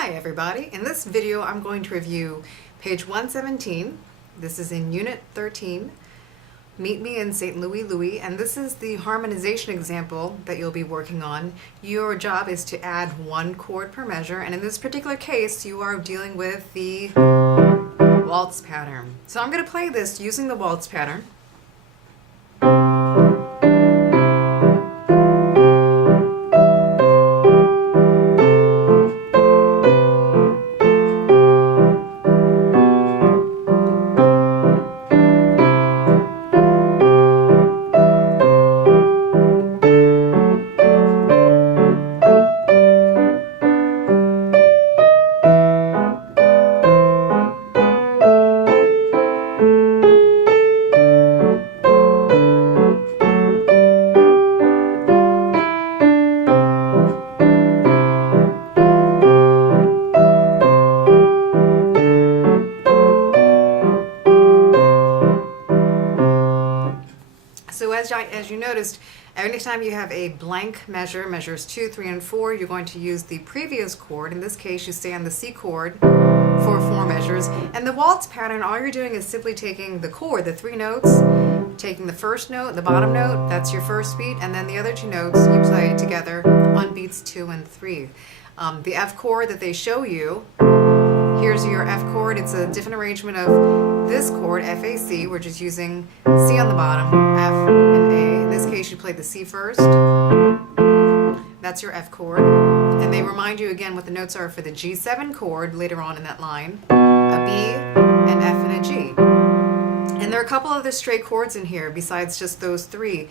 Hi everybody! In this video I'm going to review page 117. This is in Unit 13, Meet Me in St. Louis, Louis, and this is the harmonization example that you'll be working on. Your job is to add one chord per measure, and in this particular case you are dealing with the waltz pattern. So I'm going to play this using the waltz pattern. So as you noticed, anytime you have a blank measure, measures 2, 3, and 4, you're going to use the previous chord. In this case, you stay on the C chord for 4 measures. And the waltz pattern, all you're doing is simply taking the chord, the 3 notes, taking the first note, the bottom note, that's your first beat, and then the other 2 notes you play together on beats 2 and 3. The F chord that they show you, here's your F chord. It's a different arrangement of this chord, F-A-C. We're just using C on the bottom, F and A. In this case, you play the C first. That's your F chord. And they remind you again what the notes are for the G7 chord later on in that line, a B, an F, and a G. And there are a couple other straight chords in here besides just those 3.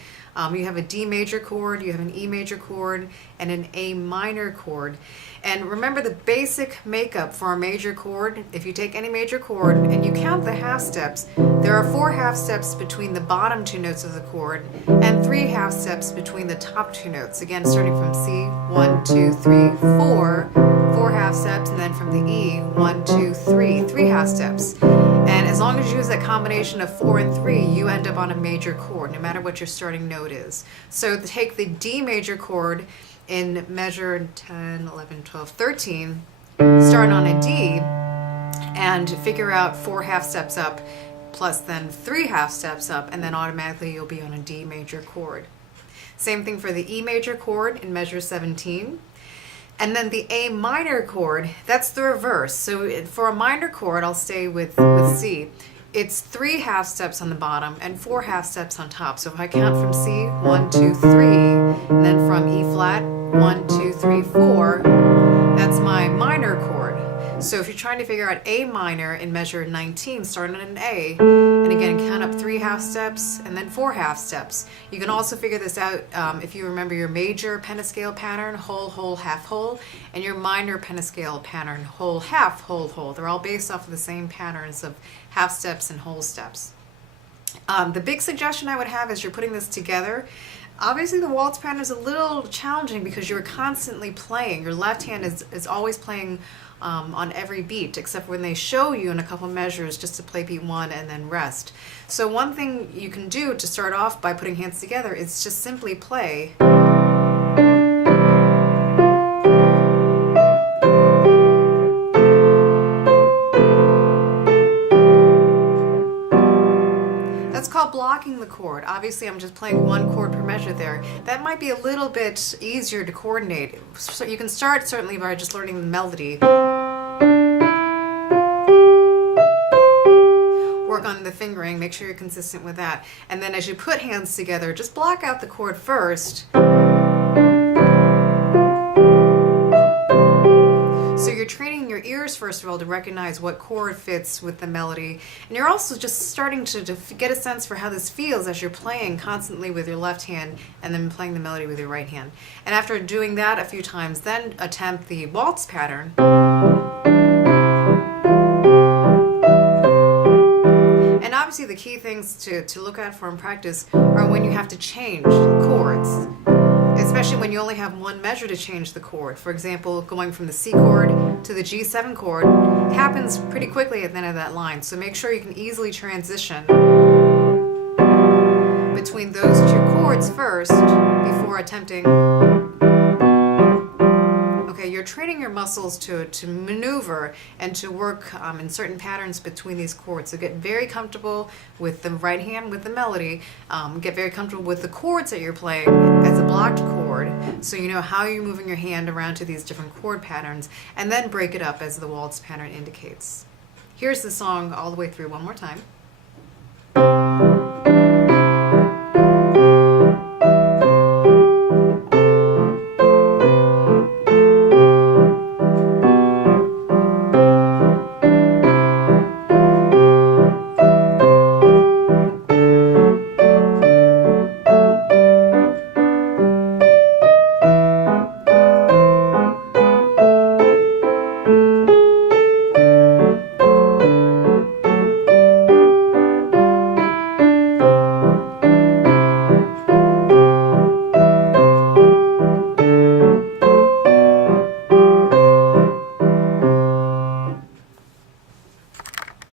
You have a D major chord, you have an E major chord, and an A minor chord. And remember the basic makeup for a major chord. If you take any major chord and you count the half steps, there are 4 half steps between the bottom 2 notes of the chord and 3 half steps between the top 2 notes. Again, starting from C, 1, 2, 3, 4, 4 half steps, and then from the E, 1, 2, 3, 3 half steps. And as long as you use that combination of 4 and 3, you end up on a major chord, no matter what your starting note is. So take the D major chord in measure 10, 11, 12, 13, start on a D, and figure out 4 half steps up, plus then 3 half steps up, and then automatically you'll be on a D major chord. Same thing for the E major chord in measure 17. And then the A minor chord, that's the reverse. So for a minor chord, I'll stay with C. It's 3 half steps on the bottom and 4 half steps on top. So if I count from C, 1, 2, 3, and then from E flat, 1, 2, 3, 4, that's my minor chord. So if you're trying to figure out A minor in measure 19, start on an A, and again count up 3 half steps and then 4 half steps. You can also figure this out if you remember your major pentascale pattern, whole, whole, half, whole, and your minor pentascale pattern, whole, half, whole, whole. They're all based off of the same patterns of half steps and whole steps. The big suggestion I would have as you're putting this together, obviously the waltz pattern is a little challenging because you're constantly playing. Your left hand is always playing on every beat, except when they show you in a couple measures just to play beat 1 and then rest. So one thing you can do to start off by putting hands together is just simply play. That's called blocking the chord. Obviously I'm just playing 1 chord per measure there. That might be a little bit easier to coordinate. So you can start certainly by just learning the melody. Work on the fingering, make sure you're consistent with that. And then as you put hands together, just block out the chord first. So you're training your ears, first of all, to recognize what chord fits with the melody. And you're also just starting to get a sense for how this feels as you're playing constantly with your left hand and then playing the melody with your right hand. And after doing that a few times, then attempt the waltz pattern. And obviously the key things to look out for in practice are when you have to change chords. Especially when you only have 1 measure to change the chord. For example, going from the C chord to the G7 chord happens pretty quickly at the end of that line. So make sure you can easily transition between those 2 chords first before attempting. Okay, you're training your muscles to maneuver and to work in certain patterns between these chords. So get very comfortable with the right hand with the melody. Get very comfortable with the chords that you're playing as a blocked chord, so you know how you're moving your hand around to these different chord patterns, and then break it up as the waltz pattern indicates. Here's the song all the way through one more time.